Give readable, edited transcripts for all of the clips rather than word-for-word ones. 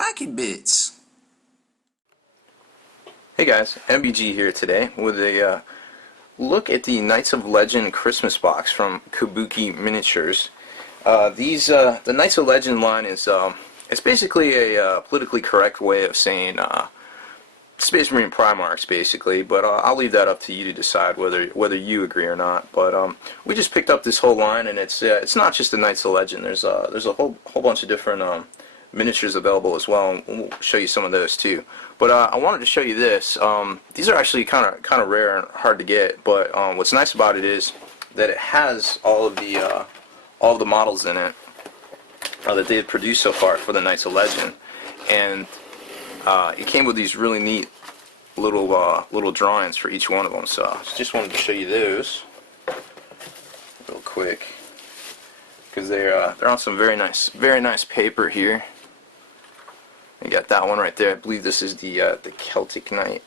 Spiky Bits. Hey guys, MBG here today with a look at the Knights of Legend Christmas box from Kabuki Miniatures. The Knights of Legend line is it's basically a politically correct way of saying Space Marine Primarchs, basically, but I'll leave that up to you to decide whether you agree or not. But we just picked up this whole line, and it's not just the Knights of Legend. There's a whole bunch of different miniatures available as well, and we'll show you some of those too. But I wanted to show you this. These are actually kind of rare and hard to get, but what's nice about it is that it has all of the models in it that they had produced so far for the Knights of Legend, and it came with these really neat little drawings for each one of them. So I just wanted to show you those real quick because they're on some very nice paper here. You got that one right there. I believe this is the Celtic Knight.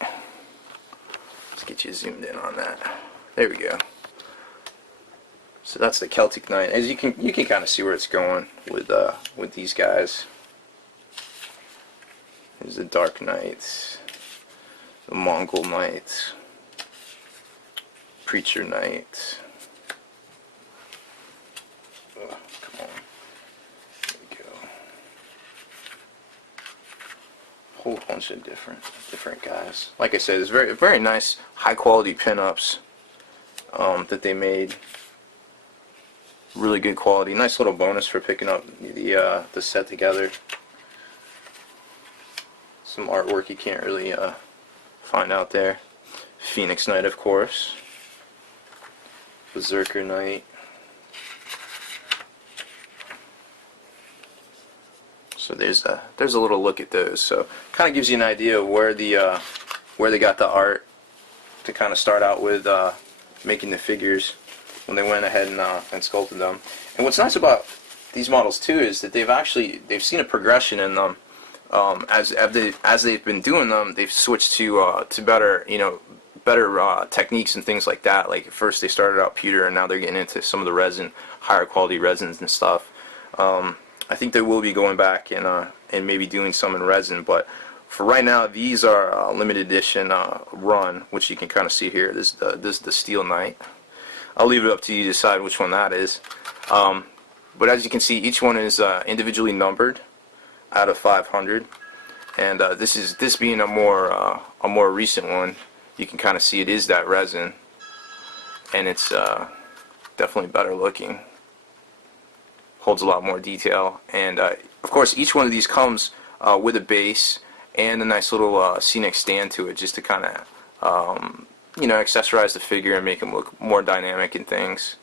Let's get you zoomed in on that. There we go. So that's the Celtic Knight. As you can kind of see where it's going with these guys. There's the Dark Knight, the Mongol Knight, Preacher Knight. Oh, come on. There we go. Whole bunch of different guys. Like I said, it's very nice, high quality pinups that they made. Really good quality. Nice little bonus for picking up the set together. Some artwork you can't really find out there. Phoenix Knight, of course. Berserker Knight. So there's a little look at those. So kind of gives you an idea of where they got the art to kind of start out with making the figures when they went ahead and sculpted them. And what's nice about these models too is that they've seen a progression in them. As they've been doing them, they've switched to better techniques and things like that. Like at first they started out pewter, and now they're getting into some of the higher quality resins and stuff. I think they will be going back and maybe doing some in resin, but for right now, these are limited edition run, which you can kind of see here. This is the Steel Knight. I'll leave it up to you to decide which one that is. But as you can see, each one is individually numbered out of 500, and this being a more recent one, you can kind of see it is that resin, and it's definitely better looking. Holds a lot more detail, and of course each one of these comes with a base and a nice little scenic stand to it, just to kind of accessorize the figure and make them look more dynamic and things,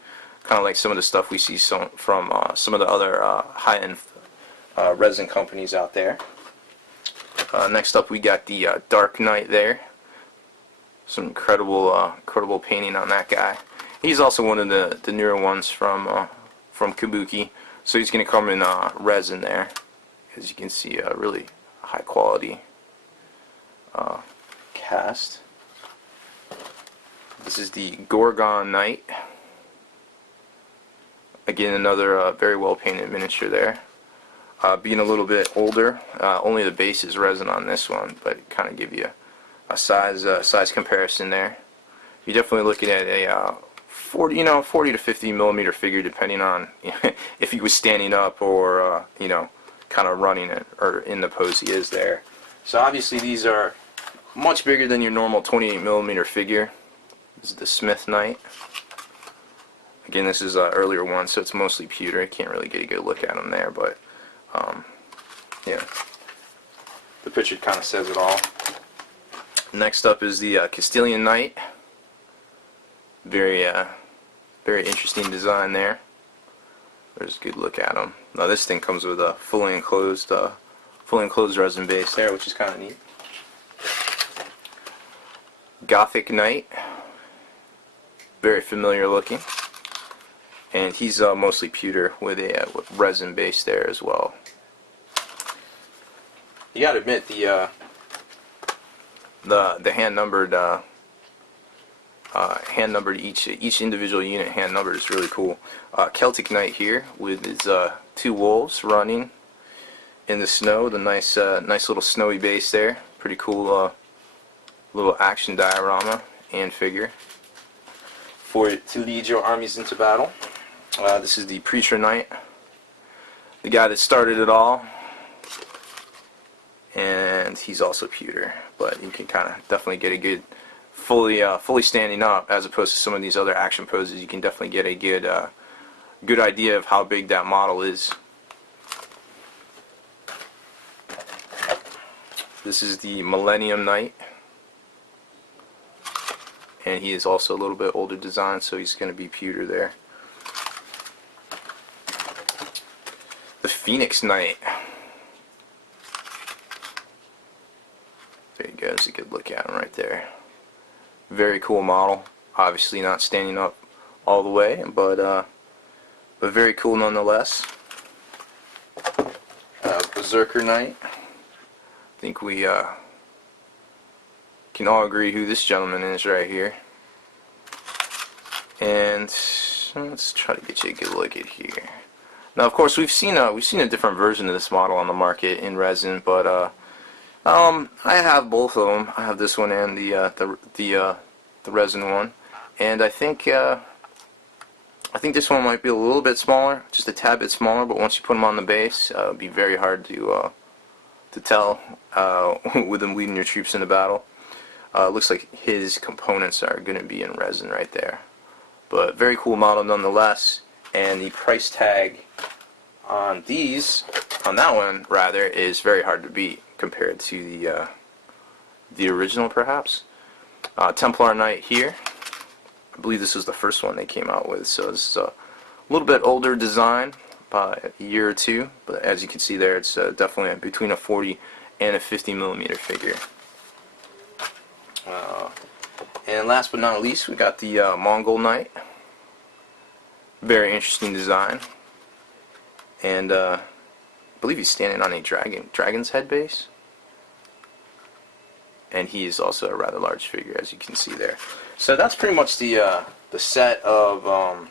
kind of like some of the stuff we see from some of the other high-end resin companies out there. Next up, we got the Dark Knight there. Some incredible painting on that guy. He's also one of the newer ones from Kabuki, so he's going to come in resin there. As you can see, really high quality cast. This is the Gorgon Knight. Again, another very well painted miniature there. Being a little bit older, only the base is resin on this one, but kind of give you a size comparison there. You're definitely looking at a 40 to 50 millimeter figure, depending on if he was standing up or kind of running it or in the pose he is there. So obviously these are much bigger than your normal 28 millimeter figure. This is the Smith Knight. Again, this is an earlier one, so it's mostly pewter. I can't really get a good look at him there, but yeah, the picture kind of says it all. Next up is the Castilian Knight. Very interesting design there. There's a good look at him. Now this thing comes with a fully enclosed resin base there, which is kind of neat. Gothic Knight. Very familiar looking, and he's mostly pewter with a resin base there as well. You gotta admit the hand numbered each individual unit hand numbered is really cool. Celtic Knight here with his two wolves running in the snow. The nice little snowy base there. Pretty cool little action diorama and figure for it to lead your armies into battle. This is the Preacher Knight, the guy that started it all, and he's also pewter, but you can kind of definitely get a good fully standing up, as opposed to some of these other action poses. You can definitely get a good idea of how big that model is. This is the Millennium Knight, and he is also a little bit older design, so he's going to be pewter there. The Phoenix Knight. There you go, there's a good look at him right there. Very cool model. Obviously not standing up all the way, but very cool nonetheless. Berserker Knight. I think we can all agree who this gentleman is right here. And let's try to get you a good look at here. Now, of course, we've seen a different version of this model on the market in resin, but I have both of them. I have this one and the resin one, and I think this one might be a little bit smaller, just a tad bit smaller. But once you put them on the base, it'll be very hard to tell with them leading your troops into battle. Looks like his components are going to be in resin right there, but very cool model nonetheless. And the price tag on that one rather, is very hard to beat compared to the original, perhaps. Templar Knight here. I believe this was the first one they came out with, so it's a little bit older design, by a year or two, but as you can see there, it's definitely between a 40 and a 50 millimeter figure. And last but not least, we got the Mongol Knight. Very interesting design, and I believe he's standing on a dragon's head base, and he is also a rather large figure, as you can see there. So that's pretty much the set of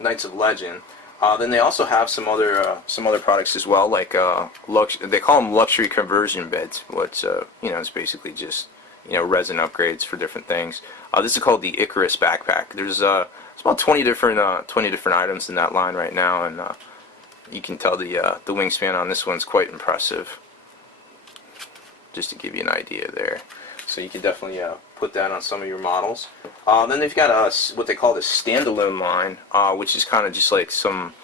Knights of Legend. Then they also have some other products as well, like they call them luxury conversion beds, which it's basically just resin upgrades for different things. This is called the Icarus backpack. There's about 20 different items in that line right now, and you can tell the wingspan on this one's quite impressive. Just to give you an idea there. So you can definitely put that on some of your models. Then they've got what they call the standalone line, which is kind of just like some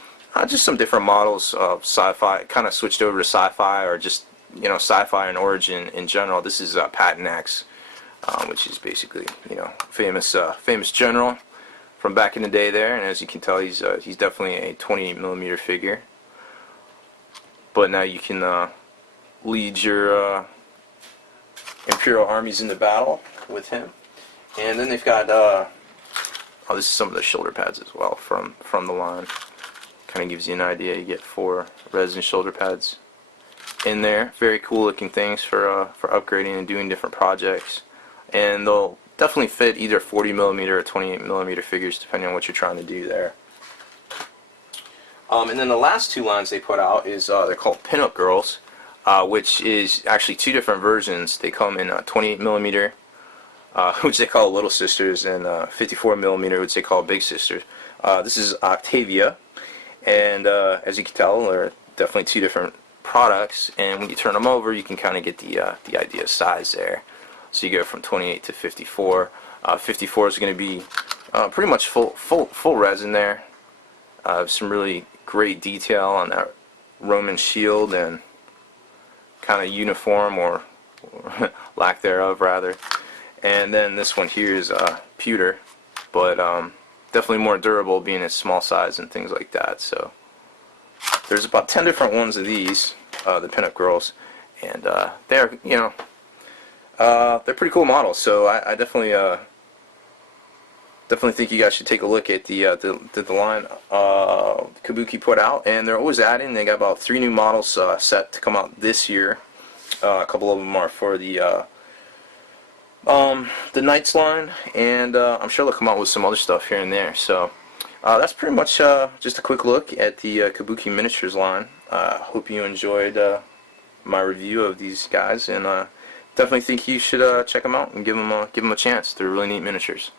different models of sci-fi, kind of switched over to sci-fi, or just sci-fi and origin in general. This is Patton X, which is basically famous general from back in the day there, and as you can tell, he's definitely a 28 millimeter figure. But now you can lead your Imperial armies into battle with him. And then they've got this is some of the shoulder pads as well from the line. Kind of gives you an idea. You get 4 resin shoulder pads in there. Very cool looking things for upgrading and doing different projects. And they'll definitely fit either 40 millimeter or 28 millimeter figures, depending on what you're trying to do there. And then the last 2 lines they put out is they're called Pinup Girls, which is actually 2 different versions. They come in 28 millimeter, which they call Little Sisters, and 54 millimeter, which they call Big Sisters. This is Octavia, and as you can tell, they're definitely 2 different products. And when you turn them over, you can kind of get the idea of size there. So you go from 28 to 54. 54 is going to be pretty much full resin there. Some really great detail on that Roman shield and kind of uniform, or lack thereof rather. And then this one here is pewter, but definitely more durable, being its small size and things like that. So there's about 10 different ones of these, the Pinup Girls, and they're they're pretty cool models. So I definitely think you guys should take a look at the line Kabuki put out, and they're always adding. They got about 3 new models set to come out this year. A couple of them are for the Knights line, and I'm sure they'll come out with some other stuff here and there. So That's pretty much just a quick look at the Kabuki miniatures line. Hope you enjoyed my review of these guys, and definitely think you should check them out and give them a chance. They're really neat miniatures.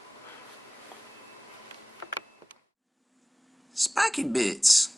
Spiky Bits.